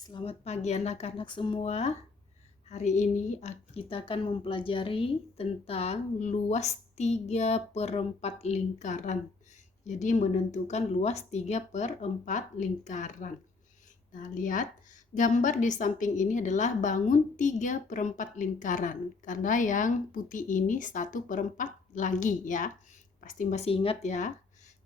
Selamat pagi anak-anak semua. Hari ini kita akan mempelajari tentang luas 3/4 lingkaran. Jadi menentukan luas 3/4 lingkaran. Nah, lihat gambar di samping ini adalah bangun 3/4 lingkaran. Karena yang putih ini 1/4 lagi ya. Pasti masih ingat ya.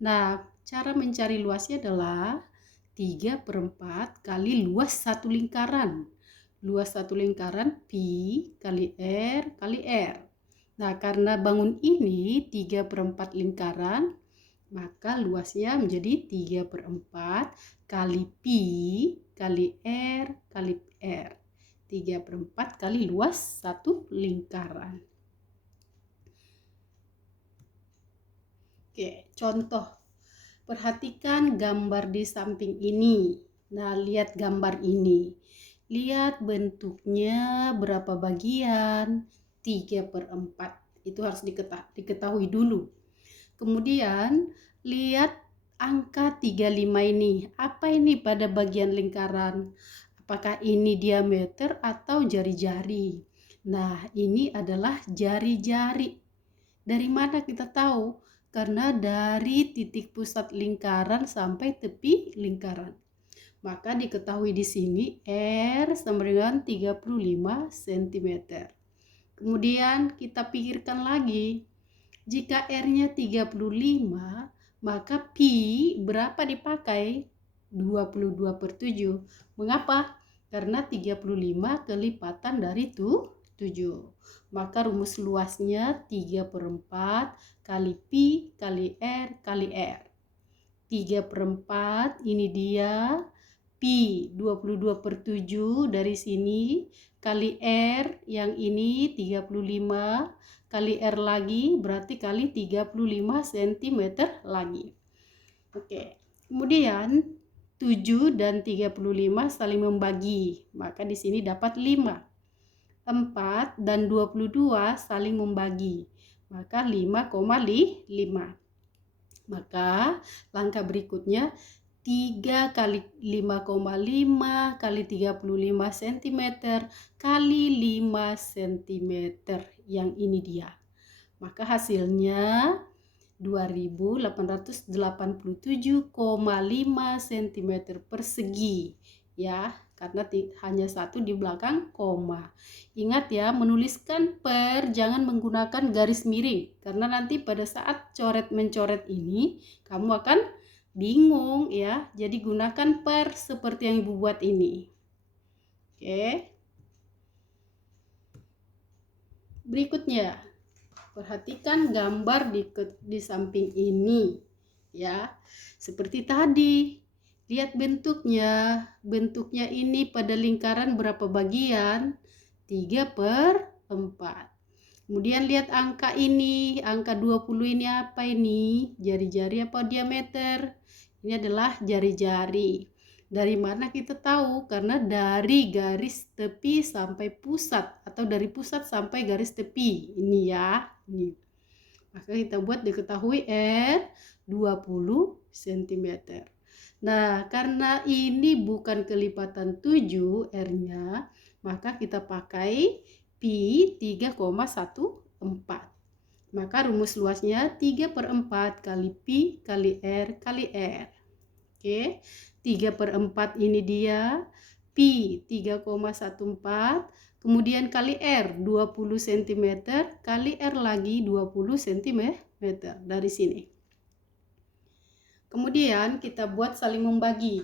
Nah, cara mencari luasnya adalah 3/4 kali luas satu lingkaran. Luas satu lingkaran pi kali R kali R. Nah, karena bangun ini 3/4 lingkaran, maka luasnya menjadi 3/4 kali pi kali R kali R. 3/4 kali luas satu lingkaran. Oke, contoh. Perhatikan gambar di samping ini. Nah, lihat gambar ini. Lihat bentuknya berapa bagian? 3/4. Itu harus diketahui dulu. Kemudian, lihat angka 35 ini. Apa ini pada bagian lingkaran? Apakah ini diameter atau jari-jari? Nah, ini adalah jari-jari. Dari mana kita tahu? Karena dari titik pusat lingkaran sampai tepi lingkaran. Maka diketahui di sini R sama dengan 35 cm. Kemudian kita pikirkan lagi. Jika R-nya 35, maka pi berapa dipakai? 22/7. Mengapa? Karena 35 kelipatan dari 7. Maka rumus luasnya 3/4 kali pi kali R kali R. 3/4 ini dia. Pi 22/7 dari sini kali R yang ini 35 kali R lagi berarti kali 35 cm lagi. Oke. Kemudian 7 dan 35 saling membagi. Maka di sini dapat 5. 4 dan 22 saling membagi. Maka 5,5. Maka langkah berikutnya 3 kali 5,5 kali 35 cm kali 5 cm. Yang ini dia. Maka hasilnya 2887,5 cm persegi. Ya, karena hanya satu di belakang koma. Ingat ya, menuliskan per jangan menggunakan garis miring. Karena nanti pada saat coret-mencoret ini, kamu akan bingung ya. Jadi gunakan per seperti yang Ibu buat ini. Oke. Berikutnya, perhatikan gambar di samping ini ya. Seperti tadi. Lihat bentuknya. Bentuknya ini pada lingkaran berapa bagian? 3/4. Kemudian lihat angka ini. Angka 20 ini apa ini? Jari-jari apa diameter? Ini adalah jari-jari. Dari mana kita tahu? Karena dari garis tepi sampai pusat atau dari pusat sampai garis tepi. Ini ya. Ini. Maka kita buat diketahui R 20 cm. Nah, karena ini bukan kelipatan 7 R-nya, maka kita pakai pi 3,14. Maka rumus luasnya 3/4 kali pi kali R kali R. Oke, 3/4 ini dia. Pi 3,14. Kemudian kali R 20 cm kali R lagi 20 cm dari sini. Kemudian kita buat saling membagi.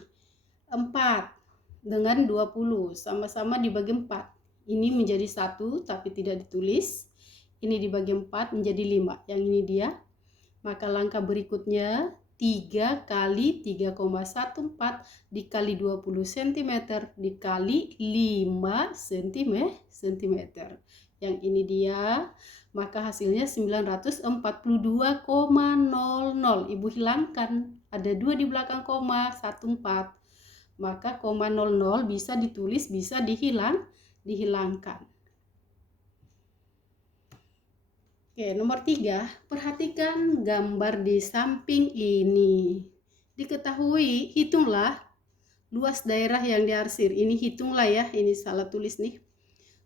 4 dengan 20 sama-sama dibagi 4. Ini menjadi 1 tapi tidak ditulis. Ini dibagi 4 menjadi 5. Yang ini dia. Maka langkah berikutnya 3 kali 3,14 dikali 20 cm dikali 5 cm. Yang ini dia. Maka hasilnya 942,00. Ibu hilangkan. Ada 2 di belakang koma, 14. Maka koma 00 bisa ditulis, bisa dihilangkan. Oke, nomor 3, perhatikan gambar di samping ini. Diketahui, hitunglah luas daerah yang diarsir. Ini hitunglah ya, ini salah tulis nih.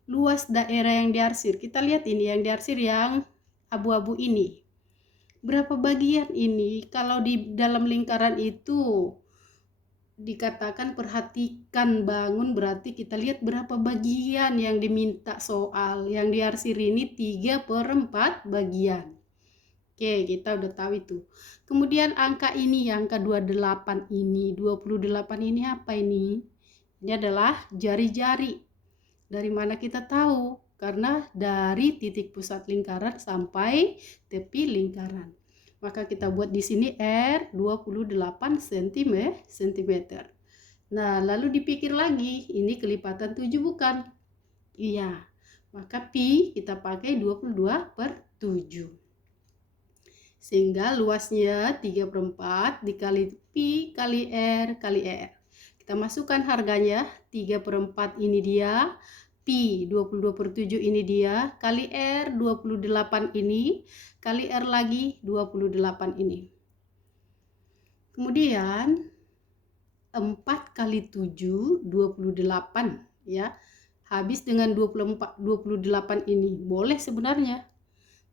Luas daerah yang diarsir. Kita lihat ini yang diarsir yang abu-abu ini. Berapa bagian ini? Kalau di dalam lingkaran itu dikatakan perhatikan bangun, berarti kita lihat berapa bagian yang diminta soal. Yang diarsir ini 3/4 bagian. Oke, kita udah tahu itu. Kemudian angka ini, angka 28 ini, 28 ini apa ini? Ini adalah jari-jari. Dari mana kita tahu? Karena dari titik pusat lingkaran sampai tepi lingkaran. Maka kita buat di sini R 28 cm. Nah, lalu dipikir lagi, ini kelipatan 7 bukan? Iya. Maka pi kita pakai 22/7. Sehingga luasnya 3/4 dikali pi kali R kali R. Kita masukkan harganya, 3/4 ini dia, pi 22/7 ini dia, kali R 28 ini, kali R lagi 28 ini. Kemudian 4 kali 7, 28 ya. Habis dengan 28 ini. Boleh sebenarnya.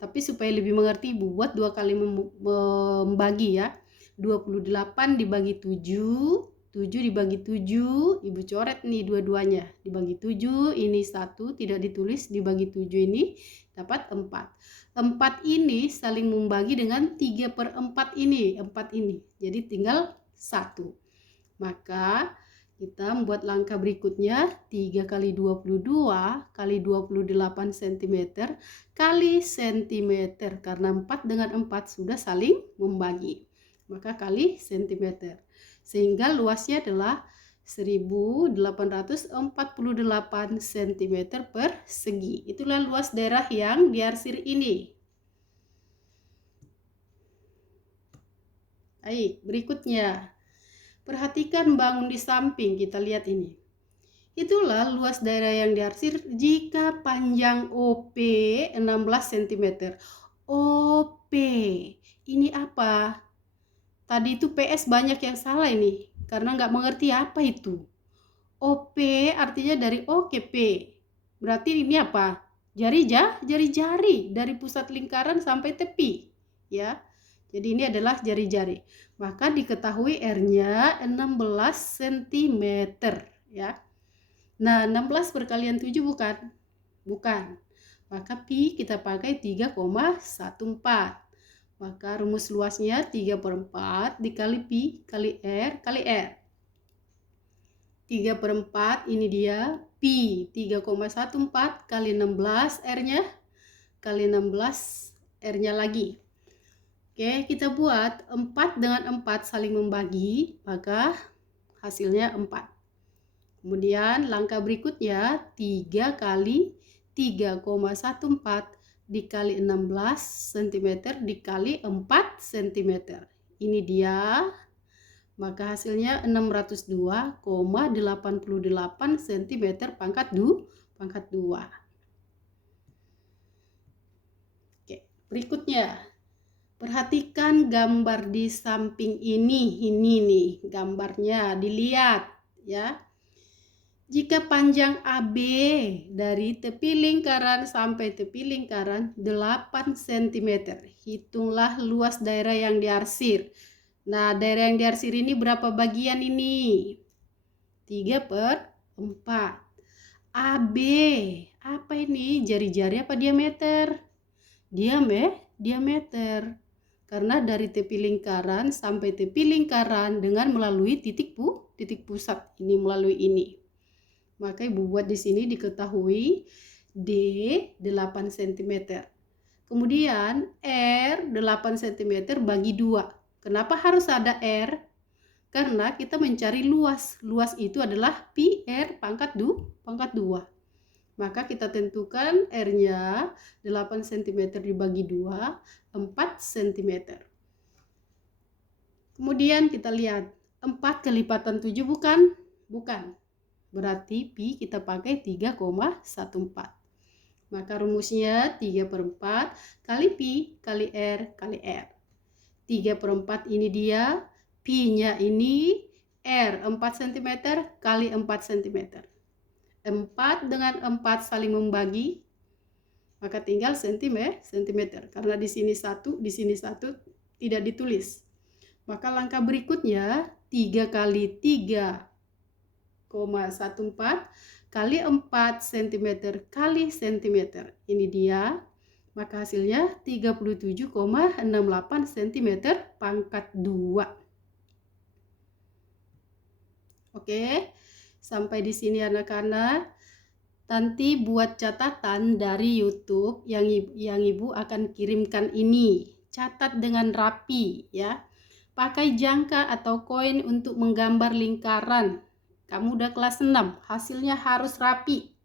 Tapi supaya lebih mengerti, Ibu buat 2 kali membagi ya. 28 dibagi 7, 7 dibagi 7, Ibu coret nih dua-duanya. Dibagi 7, ini 1, tidak ditulis, dibagi 7 ini dapat 4. 4 ini saling membagi dengan 3/4 ini, 4 ini. Jadi tinggal 1. Maka kita membuat langkah berikutnya, 3 kali 22 kali 28 cm kali cm. Karena 4 dengan 4 sudah saling membagi. Maka kali cm. Sehingga luasnya adalah 1848 cm persegi. Itulah luas daerah yang diarsir ini. Baik, berikutnya. Perhatikan bangun di samping, kita lihat ini. Itulah luas daerah yang diarsir jika panjang OP 16 cm. OP, ini apa? Tadi itu PS banyak yang salah ini, karena nggak mengerti apa itu. OP artinya dari OKP. Berarti ini apa? Jari-jari dari pusat lingkaran sampai tepi. Ya. Jadi ini adalah jari-jari. Maka diketahui R-nya 16 cm ya. Nah, 16 perkalian 7 bukan? Bukan. Maka pi kita pakai 3,14. Maka rumus luasnya 3/4 dikali pi kali R kali R. 3/4 ini dia pi 3,14 kali 16 R-nya kali 16 R-nya lagi. Oke, kita buat 4 dengan 4 saling membagi, maka hasilnya 4. Kemudian langkah berikutnya 3 kali 3,14 dikali 16 cm dikali 4 cm. Ini dia, maka hasilnya 602,88 cm pangkat 2. Oke, berikutnya. Perhatikan gambar di samping ini nih gambarnya, dilihat ya. Jika panjang AB dari tepi lingkaran sampai tepi lingkaran 8 cm, hitunglah luas daerah yang diarsir. Nah, daerah yang diarsir ini berapa bagian ini? 3/4. AB, apa ini? Jari-jari apa diameter? Diameter. Karena dari tepi lingkaran sampai tepi lingkaran dengan melalui titik pusat ini melalui ini. Maka Ibu buat di sini diketahui D 8 cm. Kemudian R 8 cm bagi 2. Kenapa harus ada R? Karena kita mencari luas. Luas itu adalah pi R pangkat 2. Maka kita tentukan R-nya 8 cm dibagi 2, 4 cm. Kemudian kita lihat, 4 kelipatan 7 bukan? Bukan. Berarti pi kita pakai 3,14. Maka rumusnya 3/4 kali pi kali R kali R. 3/4 ini dia, pi-nya ini R 4 cm kali 4 cm. 4 dengan 4 saling membagi, maka tinggal sentimeter. Karena di sini 1, di sini 1 tidak ditulis. Maka langkah berikutnya 3 kali 3,14 kali 4 cm kali cm. Ini dia. Maka hasilnya 37,68 cm pangkat 2. Oke, sampai di sini anak-anak. Nanti buat catatan dari YouTube yang Ibu akan kirimkan ini. Catat dengan rapi ya. Pakai jangka atau koin untuk menggambar lingkaran. Kamu udah kelas 6, hasilnya harus rapi.